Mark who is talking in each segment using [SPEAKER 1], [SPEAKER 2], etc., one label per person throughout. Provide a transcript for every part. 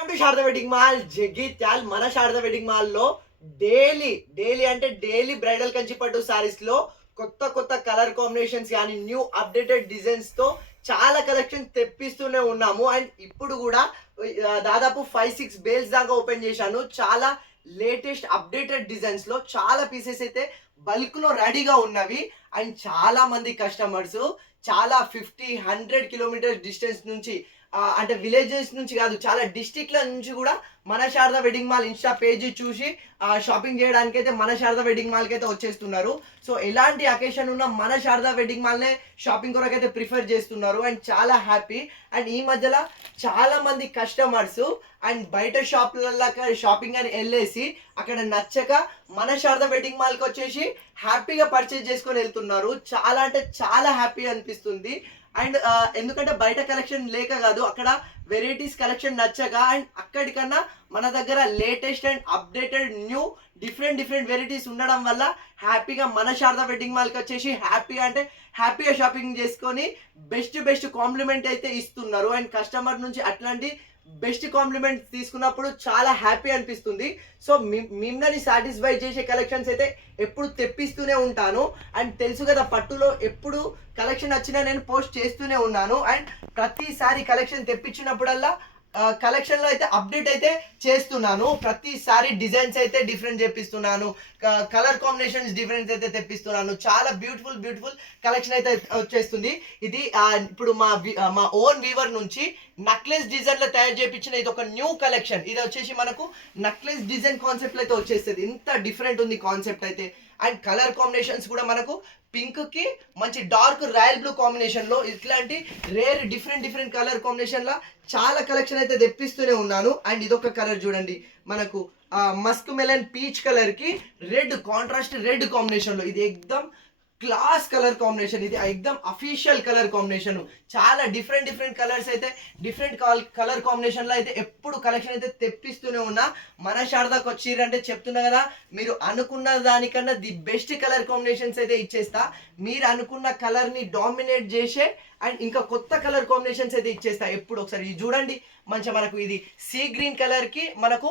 [SPEAKER 1] Welcome to Sharada wedding mall Jagtial మన Sharada wedding మాల్లో daily daily అంటే డైలీ బ్రైడల్ కంచిపట్టు శారీస్లో కొత్త కొత్త కలర్ కాంబినేషన్స్ కానీ న్యూ అప్డేటెడ్ డిజైన్స్తో చాలా కలెక్షన్ తెప్పిస్తూనే ఉన్నాము. అండ్ ఇప్పుడు కూడా దాదాపు ఫైవ్ సిక్స్ బేల్స్ దాకా ఓపెన్ చేశాను. చాలా లేటెస్ట్ అప్డేటెడ్ డిజైన్స్లో చాలా పీసెస్ అయితే బల్క్లో రెడీగా ఉన్నవి. అండ్ చాలామంది కస్టమర్స్ చాలా ఫిఫ్టీ హండ్రెడ్ కిలోమీటర్స్ డిస్టెన్స్ నుంచి అంటే విలేజెస్ నుంచి కాదు చాలా డిస్టిక్ల నుంచి కూడా మన Sharada wedding mall insta page చూసి షాపింగ్ చేయడానికి అయితే మన శారద వెడ్డింగ్ మాల్కి అయితే వచ్చేస్తున్నారు. సో ఎలాంటి అకేషన్ ఉన్న మన శారద వెడ్డింగ్ మాల్నే షాపింగ్ కొరకు అయితే ప్రిఫర్ చేస్తున్నారు. అండ్ చాలా హ్యాపీ. అండ్ ఈ మధ్యలో చాలా మంది కస్టమర్స్ అండ్ బయట షాపులలో షాపింగ్ అని వెళ్ళేసి అక్కడ నచ్చక మన శారద వెడ్డింగ్ మాల్కి వచ్చేసి హ్యాపీగా పర్చేజ్ చేసుకొని వెళ్తున్నారు. చాలా అంటే చాలా హ్యాపీ అనిపిస్తుంది. అండ్ ఎందుకంటే బయట కలెక్షన్ లేక కాదు అక్కడ వెరైటీస్ కలెక్షన్ నచ్చక అండ్ అక్కడికన్నా మన దగ్గర latest and updated new different different varieties ఉండడం వల్ల హ్యాపీగా మన శారద వెడ్డింగ్ మాల్కి వచ్చేసి హ్యాపీగా అంటే హ్యాపీగా షాపింగ్ చేసుకొని బెస్ట్ బెస్ట్ కాంప్లిమెంట్ అయితే ఇస్తున్నారు. అండ్ కస్టమర్ నుంచి అట్లాంటి బెస్ట్ కాంప్లిమెంట్ తీసుకున్నప్పుడు చాలా హ్యాపీ అనిపిస్తుంది. సో మిమ్మల్ని సాటిస్ఫై చేసే కలెక్షన్స్ అయితే ఎప్పుడు తెప్పిస్తూనే ఉంటాను. అండ్ తెలుసు కదా పట్టులో ఎప్పుడు కలెక్షన్ వచ్చినా నేను పోస్ట్ చేస్తూనే ఉన్నాను. అండ్ ప్రతిసారి కలెక్షన్ తెప్పించినప్పుడల్లా కలెక్షన్లో అయితే అప్డేట్ అయితే చేస్తున్నాను. ప్రతిసారి డిజైన్స్ అయితే డిఫరెంట్ చేపిస్తున్నాను. కలర్ కాంబినేషన్స్ డిఫరెన్స్ అయితే తెప్పిస్తున్నాను. చాలా బ్యూటిఫుల్ బ్యూటిఫుల్ కలెక్షన్ అయితే వచ్చేస్తుంది. ఇది ఇప్పుడు మా మా ఓన్ వీవర్ నుంచి నక్లెస్ డిజైన్లో తయారు చేయించిన ఇది ఒక న్యూ కలెక్షన్ ఇది వచ్చేసి మనకు నక్లెస్ డిజైన్ కాన్సెప్ట్ అయితే వచ్చేస్తుంది. ఇంత డిఫరెంట్ ఉంది కాన్సెప్ట్ అయితే. అండ్ కలర్ కాంబినేషన్స్ కూడా మనకు పింక్కి మంచి డార్క్ రాయల్ బ్లూ కాంబినేషన్లో ఇట్లాంటి rare different different colour combination లా చాలా కలెక్షన్ అయితే తెప్పిస్తూనే ఉన్నాను. అండ్ ఇదొక కలర్ చూడండి. మనకు మస్క్ మెలన్ పీచ్ కలర్కి రెడ్ కాంట్రాస్ట్ రెడ్ కాంబినేషన్లో ఇది ఎక్దమ్ క్లాస్ కలర్ కాంబినేషన్. ఇది ఎగ్దమ్ అఫీషియల్ కలర్ కాంబినేషన్. చాలా డిఫరెంట్ డిఫరెంట్ కలర్స్ అయితే డిఫరెంట్ కలర్ కాంబినేషన్లో అయితే ఎప్పుడు కలెక్షన్ అయితే తెప్పిస్తూనే ఉన్నా మన శారదాకి వచ్చిరంటే చెప్తున్నా కదా మీరు అనుకున్న దానికన్నా ది బెస్ట్ కలర్ కాంబినేషన్స్ అయితే ఇచ్చేస్తా. మీరు అనుకున్న కలర్ని డామినేట్ చేసే అండ్ ఇంకా కొత్త కలర్ కాంబినేషన్స్ అయితే ఇచ్చేస్తా. ఎప్పుడు ఒకసారి ఇది చూడండి. మంచిగా మనకు ఇది సీ గ్రీన్ కలర్కి మనకు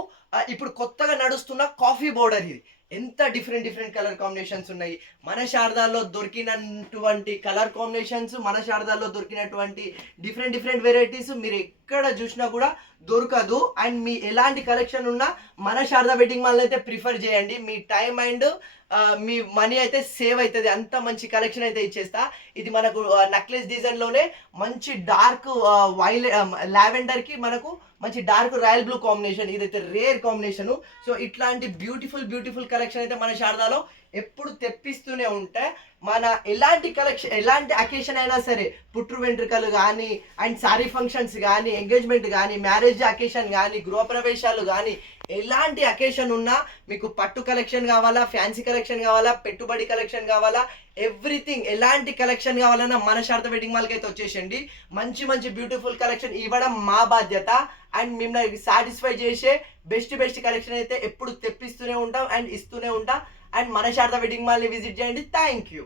[SPEAKER 1] ఇప్పుడు కొత్తగా నడుస్తున్న కాఫీ బోర్డర్ ఇది. ఎంత డిఫరెంట్ డిఫరెంట్ కలర్ కాంబినేషన్స్ ఉన్నాయి. మన శారదాల్లో దొరికినటువంటి కలర్ కాంబినేషన్స్ మన శారదాల్లో దొరికినటువంటి డిఫరెంట్ డిఫరెంట్ వెరైటీస్ మీరు ఎక్కడ చూసినా కూడా దొరకదు. అండ్ మీ ఎలాంటి కలెక్షన్ ఉన్నా మన శారదా వెడ్డింగ్ మాల్ అయితే ప్రిఫర్ చేయండి. మీ టైం అండ్ మీ మనీ అయితే సేవ్ అవుతుంది అంత మంచి కలెక్షన్ అయితే ఇచ్చేస్తా. ఇది మనకు నక్లెస్ డిజైన్లోనే మంచి డార్క్ వైలెట్ లావెండర్కి మనకు మంచి డార్క్ రాయల్ బ్లూ కాంబినేషన్ ఇదైతే రేర్ కాంబినేషన్ సో ఇట్లాంటి బ్యూటిఫుల్ బ్యూటిఫుల్ కలెక్షన్ అయితే మన శారదాలో ఎప్పుడు తెప్పిస్తూనే ఉంటే మన ఎలాంటి కలెక్షన్ ఎలాంటి అకేషన్ అయినా సరే పుట్టు వెంట్రుకలు కానీ అండ్ సారీ ఫంక్షన్స్ కానీ ఎంగేజ్మెంట్ కానీ మ్యారేజ్ అకేషన్ కానీ గృహప్రవేశాలు కానీ ఎలాంటి అకేషన్ ఉన్నా మీకు పట్టు కలెక్షన్ కావాలా ఫ్యాన్సీ కలెక్షన్ కావాలా పెట్టుబడి కలెక్షన్ కావాలా ఎవ్రీథింగ్ ఎలాంటి కలెక్షన్ కావాలన్నా మన శారద వెడ్డింగ్ మాల్కి అయితే వచ్చేసండి మంచి మంచి బ్యూటిఫుల్ కలెక్షన్ ఇవ్వడం మా బాధ్యత. అండ్ మిమ్మల్ని సాటిస్ఫై చేసే బెస్ట్ బెస్ట్ కలెక్షన్ అయితే ఎప్పుడు తెప్పిస్తూనే ఉంటాం అండ్ ఇస్తూనే ఉంటాం. అండ్ మన శారద వెడ్డింగ్ మాల్ని విజిట్ చేయండి. Thank you